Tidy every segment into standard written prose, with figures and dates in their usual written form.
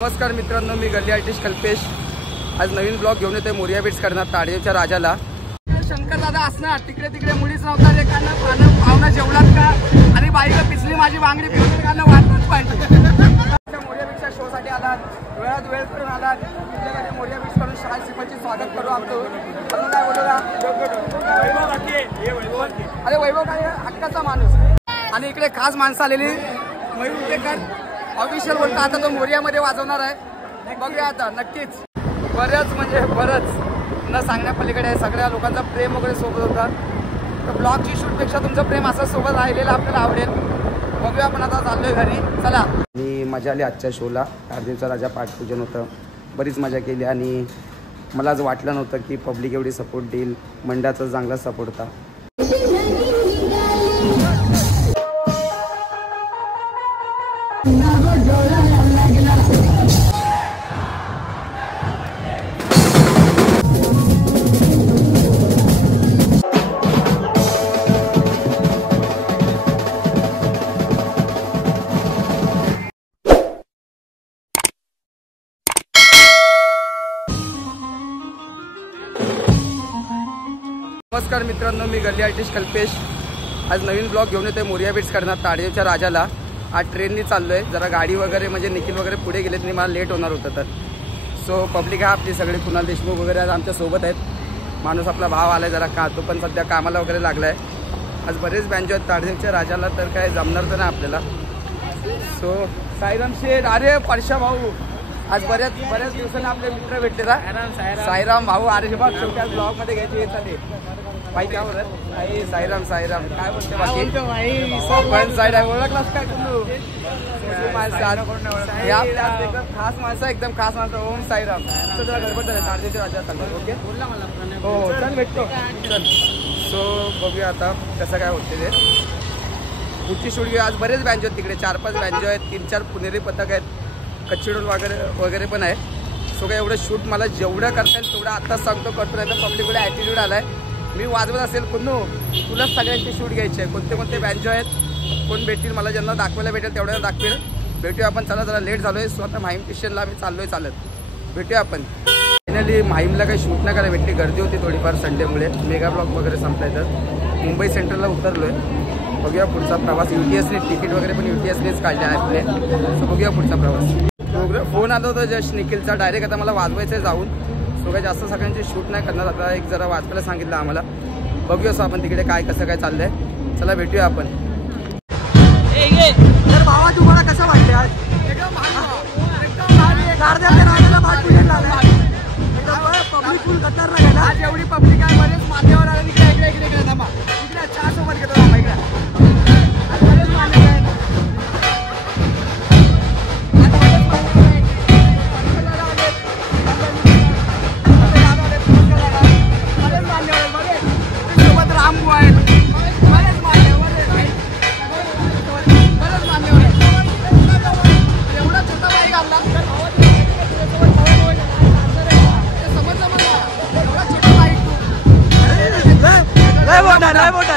नमस्कार मित्रांनो, मी गल्ली आर्टिस्ट कल्पेश आज नवीन ब्लॉग घेऊन येतोय मोरिया बीट्स करणार ताडदेवच्या राजाला। शंकर दादा असणार तिकडे तिकडे मुलीच नव्हता रे काना पाहुणा जेवलात का आणि बाईला पिचली माझी बांगडी पिचली काना वाटच पाहिजे। मोरिया बीट्सच्या शो साठी आलात, वेळात वेळ करून आलात, तुमच्याकडे मोरिया बीट्स करून शाल सिपाईचे स्वागत करू आपण। अजून काय बोलू का? अरे वैभव काय हक्काचा माणूस आणि इकडे खास माणसं आलेली मयूर ऑफिशियल बोलता आता तो मोरियामध्ये वाजवणार आहे, बघूया आता नक्कीच। बरंच म्हणजे बरंच न सांगण्या पलीकडे सगळ्या लोकांचा प्रेम वगैरे सोबत होता, तर ब्लॉगची शूटपेक्षा तुमचं प्रेम असं सोबत राहिलेलं आपल्याला आवडेल। बघूया आपण आता चाललोय घरी, चला। मी मजा आली आजच्या शोला, ताडदेवचा राजा पाठपूजन होतं, बरीच मजा केली आणि मला आज वाटलं नव्हतं की पब्लिक एवढी सपोर्ट देईल, मंडळाचा चांगला सपोर्ट होता। नमस्कार मित्रांनो, मी गल्ली आर्टिस्ट कल्पेश आज नवीन ब्लॉग घेऊन येतोय मोरिया बीट्स करणार ताडदेवच्या राजाला। आज ट्रेननी चाललोय, जरा गाडी वगैरे म्हणजे निखिल वगैरे पुढे गेलेत आणि मला लेट होणार होतं, तर सो पब्लिक आहे आपली सगळी, कुणाल देशमुख वगैरे आज आमच्या सोबत आहेत। माणूस आपला भाव आलाय जरा का, तो पण सध्या कामाला वगैरे लागलाय। आज बरेच बँजो आहेत ताडदेवच्या राजाला, तर काय जमणार तर नाही आपल्याला। सो साईराम शेठ, अरे परशा भाऊ, आज बऱ्याच दिवसांनी आपले मित्र भेटले ना, साईराम भाऊ। अरे बघ शेवटी आज ब्लॉग मध्ये घ्यायची येत भाई, काय बोलत आई साईराम काय बोलते बाकी पण साईड आहे, ओळखलास काय कुल्लू एकदम खास माणसं, एकदम खास माणसं। ओम साईराम, तुला गडबड झालं ताडदेवच्या राजा चाललं, ओके हो चल भेटतो चल। सो बघूया आता कसं काय होते ते, पुढची शूट घेऊ। आज बरेच बँजो आहेत तिकडे, 4-5 बँजो आहेत, 3-4 पुणेरी पथक आहेत, कच्ची डोल वगैरे पण आहे। सो काय एवढं शूट मला जेवढं करता येईल तेवढं आत्ताच सांगतो, करतो नाही तर पब्लिककडे ॲटिट्यूड आलाय। मी वाजवत असेल कुन्नू, तुलाच सगळ्यांची शूट घ्यायची आहे, कोणते कोणते बँजो आहेत, कोण भेटतील मला, ज्यांना दाखवायला भेटेल तेवढ्या दाखवेल। भेटूया आपण, चला जरा लेट झालोय, स्वतः माहीम स्टेशनला आम्ही चाललोय चालत, भेटूया आपण। फायनली माहीमला काही शूट नाही करायला भेटली, गर्दी होती थोडीफार संडेमुळे, मेगा ब्लॉक वगैरे संपलाय, तर मुंबई सेंट्रलला उतरलोय। बघूया पुढचा प्रवास, UTSने तिकीट वगैरे पण UTSनेच काढले आहे आपले, सो बघूया पुढचा प्रवास। फोन आला होता जस्ट निखिलचा, डायरेक्ट आता मला वाजवायचं आहे जाऊन, सो काय जास्त सगळ्यांची शूट नाही करणार, आता एक जरा वाजवायला सांगितलं आम्हाला, बघूया सो आपण तिकडे काय कसं काय चाललंय, चला भेटूया आपण। तर भावा तुम्हाला कसं वाटतं आज? पब्लिक फुल खतरनाक आहे ना आज, एवढी पब्लिक आहे, बरेच माथ्यावर आले, इकडे इकडे इकडे थांबा, इकडे चहा सोबत घेतो थांबा, इकडे बरेच मान्य आहेत।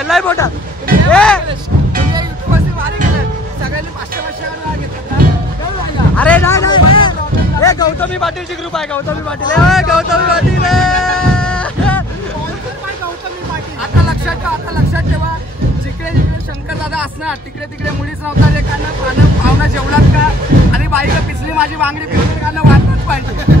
लय मोठा अरे नाही गौतमी पाटीलची ग्रुप आहे, गौतमी पाटील आता लक्षात ठेवा, जिकडे जिकडे शंकर दादा असणार तिकडे तिकडे मुलीच नव्हता रे काना पाहुणा जेवलात का आणि बाईला पिचली माझी बांगडी पिचली काना वाटच पाहिजे।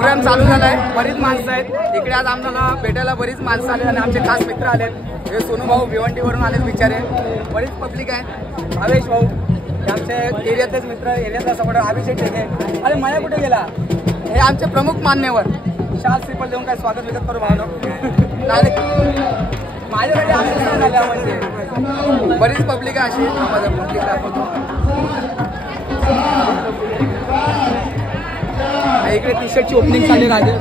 प्रोग्राम चालू झाला आहे. बरीच माणसं आहेत इकडे. आज आम्हाला भेटायला बरीच माणसं आले आणि आमचे खास मित्र आलेत. हे सोनू भाऊ भिवंडीवरून आलेत बिचारे. बरीच पब्लिक आहे. भावेश भाऊ हे आमचे एरियातलेच मित्र, एरियातला सपोर्टर अभिषेक टेके. अरे माया कुठे गेला? हे आमचे प्रमुख मान्यवर. शाल श्रीफळ देऊन काय स्वागत विगत करू भावनो. माझ्याकडे आम्ही झाल्या म्हणजे बरीच पब्लिक आहे अशी. माझ्या पब्लिक दाखवतो. इकडे टी शर्टची ओपनिंग चालली राजे.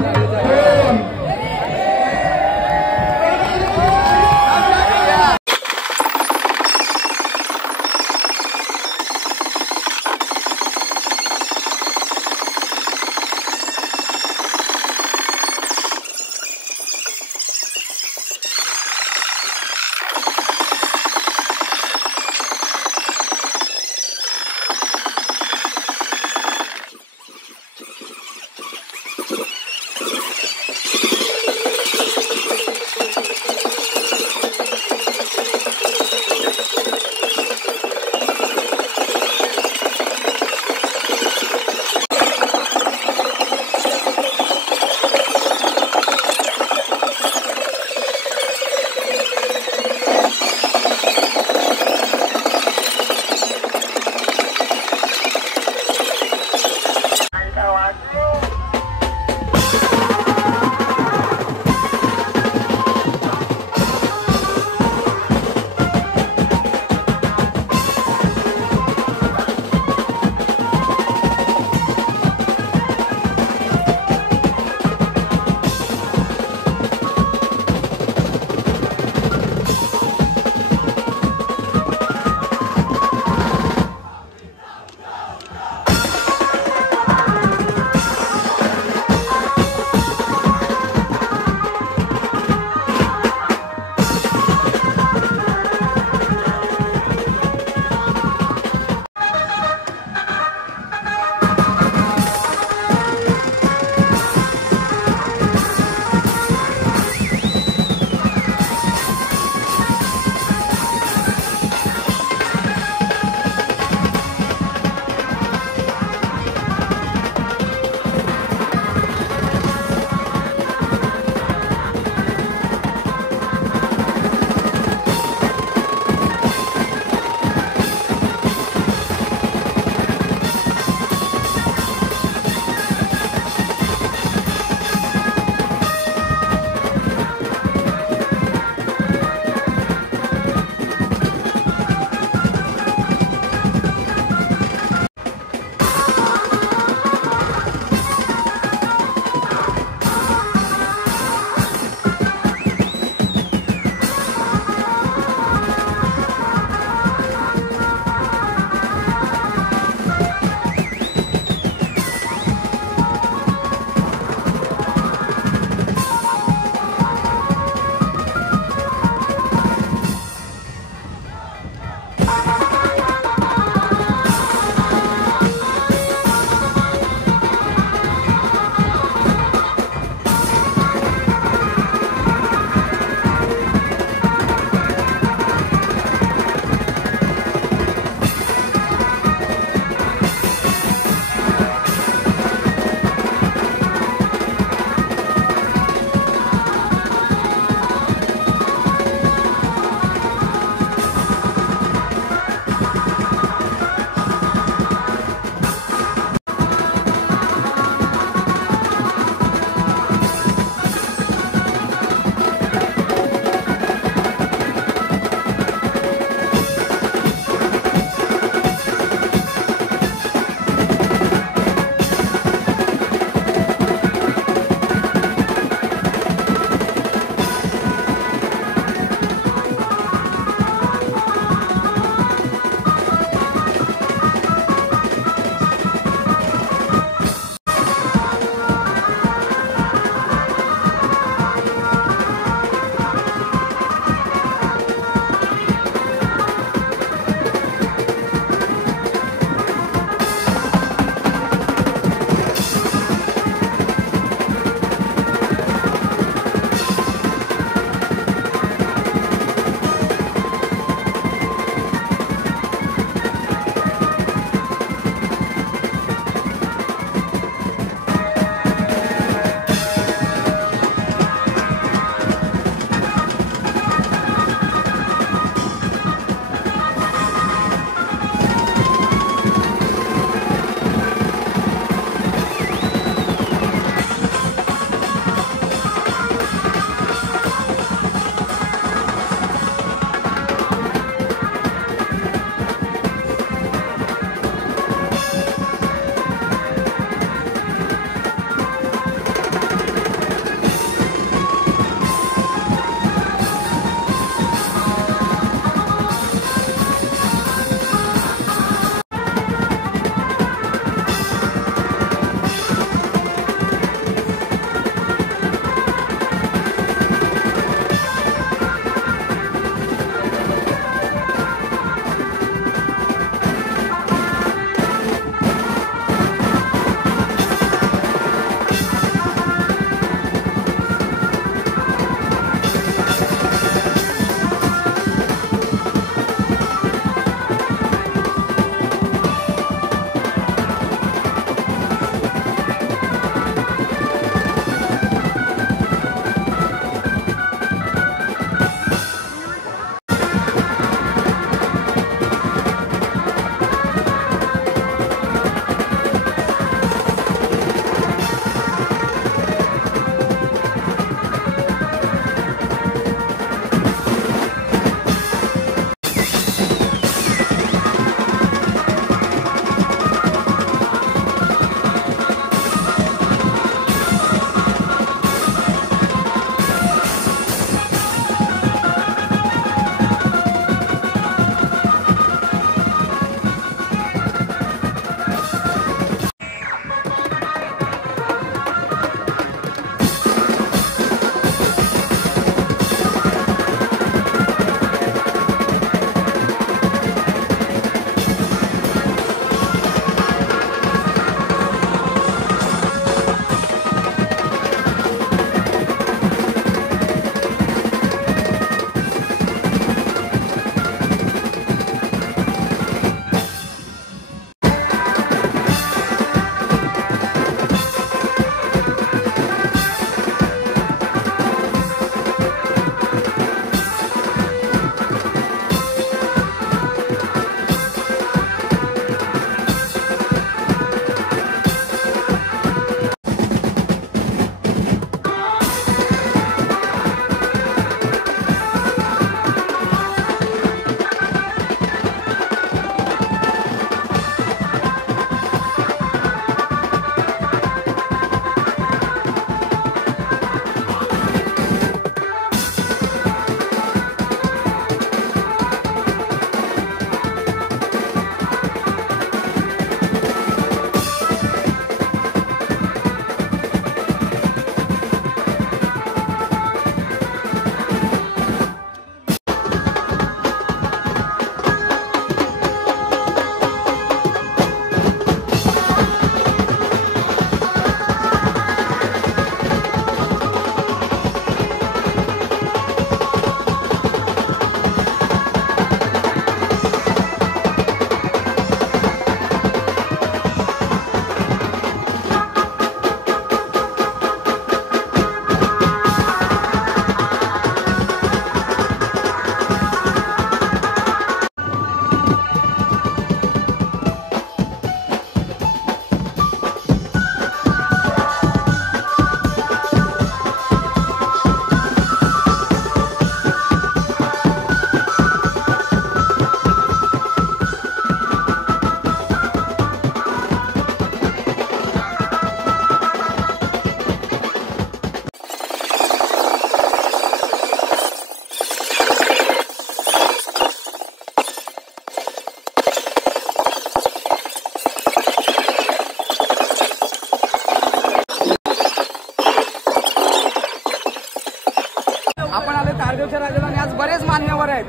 तारदेवच्या राजाला आणि आज बरेच मान्यवर आहेत.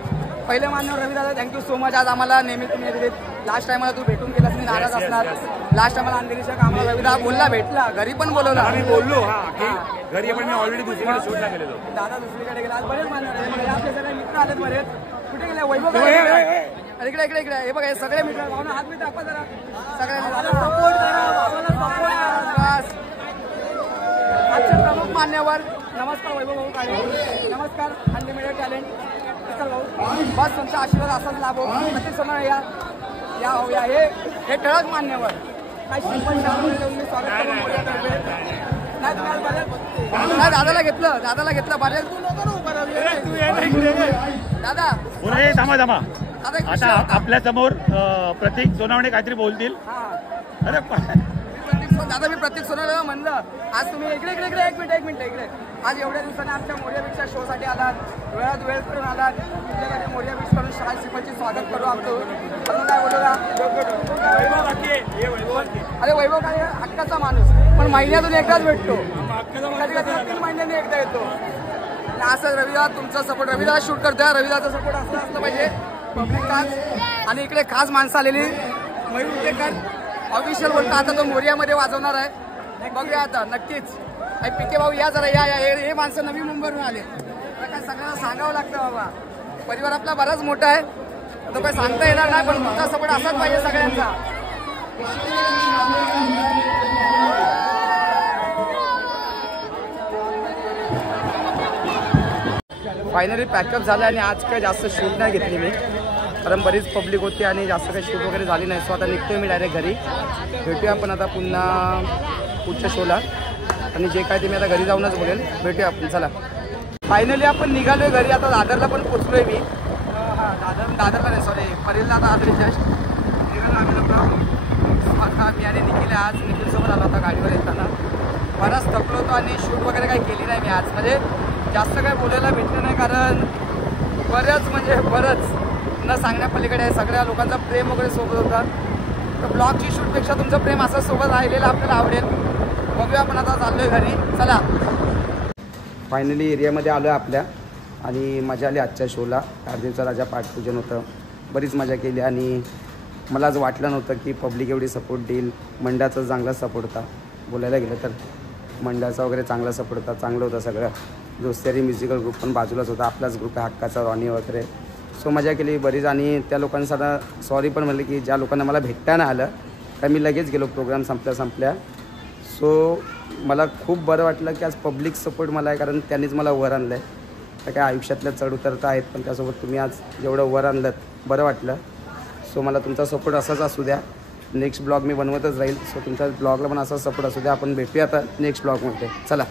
पहिले मान्यवर रवी दादा थँक्यू सो मच. आज आम्हाला नेहमी तुम्ही येत. लास्ट टाइमला तू भेटून गेलास मी नाराज असणार. लास्ट टाइमला अंधेरीच्या कामाला रवी दादा बोलला भेटला घरी पण बोलवला आम्ही बोललो घरी पण मी ऑलरेडी दुसरीकडे शूटला गेलेलो. दादा दुसरीकडे गेला. आज बरेच मान्यवर आहे. आपले सगळे मित्र आलेत बरेच. कुठे गेले वैभव इकडे इकडे इकडे हे बघा हे सगळे मित्र भावना हात मी दाखवा जरा सगळ्यांना सपोर्ट करा. आजचे प्रमुख मान्यवर नमस्कार वैभव भाऊ काळे नमस्कार अनलिमिटेड टॅलेंट नमस्कार भाऊ. बस तुमचा आशीर्वाद असाच लाभो. प्रत्येक समोर या होऊया. हे ठळक मान्यवर काय सिंपल मी स्वागत करून नाही दादाला घेतलं बरेच दादा थांबा आता आपल्या समोर प्रतीक सोनावणे काहीतरी बोलतील. अरे दादा मी प्रत्येक सोनाला म्हणलं आज तुम्ही इकडे इकडे इकडे एक मिनिट इकडे आज एवढ्या दिवसांनी आमच्या मोर्या शो साठी आलात. वेळात वेळ करून आलात. तुमच्याकडे मोर्या बीच करून शाळा सिपाची स्वागत करू आमचं. म्हणून काय बोलूया अरे वैभव काय हक्काचा माणूस पण महिन्यातून एकदाच भेटतो. कधी कधी 3 महिन्यांनी एकदा येतो. असं रविदा तुमचा सपोर्ट रविदा शूट करतोय. रविदाचा सपोर्ट असलं पाहिजे पब्लिक खास आणि इकडे खास माणसं आलेली मयूर उटेकर ऑफिशियल बोलतो. आता तो मोर्यामध्ये वाजवणार आहे. बघूया आता नक्कीच. पिके भाऊ या जरा या हे माणसं नवी मुंबईवरून आले. काय सगळ्यांना सांगावं लागतं बाबा. परिवार आपला बराच मोठा आहे. तो काही सांगता येणार नाही पण तुमचा सपोर्ट असाच पाहिजे सगळ्यांचा. फायनली पॅकअप झालं आणि आज काही जास्त शूट नाही घेतली मी कारण बरीच पब्लिक होती आणि जास्त काही शूट वगैरे झाली नाही. सो आता निघतोय मी डायरेक्ट घरी. भेटूया आपण आता पुन्हा पुढच्या शोला आणि जे काय ते मी आता घरी जाऊनच बोलेल. भेटूया आपण चला. फायनली आपण निघालोय घरी. आता दादरला पण पोचलोय मी. दादरला नाही सॉरी परेलला आता आदरी जस्ट निघालो आम्ही. आता मी आणि निखिल आज निखिलसोबत आला होता गाडीवर येताना. बराच थकलो होतो आणि शूट वगैरे काही केली नाही मी आज. म्हणजे जास्त काही बोलायला भेटलं नाही कारण बरंच न सांगण्यापलीकडे सगळ्या लोकांचा प्रेम वगैरे सोबत होता. तर ब्लॉगची शूटपेक्षा तुमचं प्रेम असं सोबत राहिलेलं आपल्याला आवडेल. बघूया आपण आता चाललोय घरी चला. फायनली एरियामध्ये आलो आहे आपल्या आणि मजा आली आजच्या शोला. तारदेवचा राजा पाठपूजन होतं. बरीच मजा केली आणि मला आज वाटलं नव्हतं की पब्लिक एवढी सपोर्ट देईल. मंडळाचा चांगला सपोर्ट होता. बोलायला गेलं तर मंडळाचा वगैरे चांगला सपोर्ट होता. चांगलं होतं सगळं. दोस्तेरी म्युझिकल ग्रुप पण बाजूलाच होता. आपलाच ग्रुप आहे हक्काचा रॉनी वगैरे. सो मजा केली बरीच आणि त्या लोकांसाठी सॉरी पण म्हणलं की ज्या लोकांना मला भेटता नाही आलं तर मी लगेच गेलो प्रोग्राम संपल्या. सो मला खूप बरं वाटलं की आज पब्लिक सपोर्ट मला आहे कारण त्यांनीच मला वर आणलं आहे. तर काय आयुष्यातल्या चढ उतरता आहेत पण त्यासोबत तुम्ही आज जेवढं वर आणलं बरं वाटलं. सो मला तुमचा सपोर्ट असाच असू द्या. नेक्स्ट ब्लॉग मी बनवतच राहील. सो तुमच्या ब्लॉगला पण असाच सपोर्ट असू द्या. आपण भेटूया आता नेक्स्ट ब्लॉगमध्ये चला.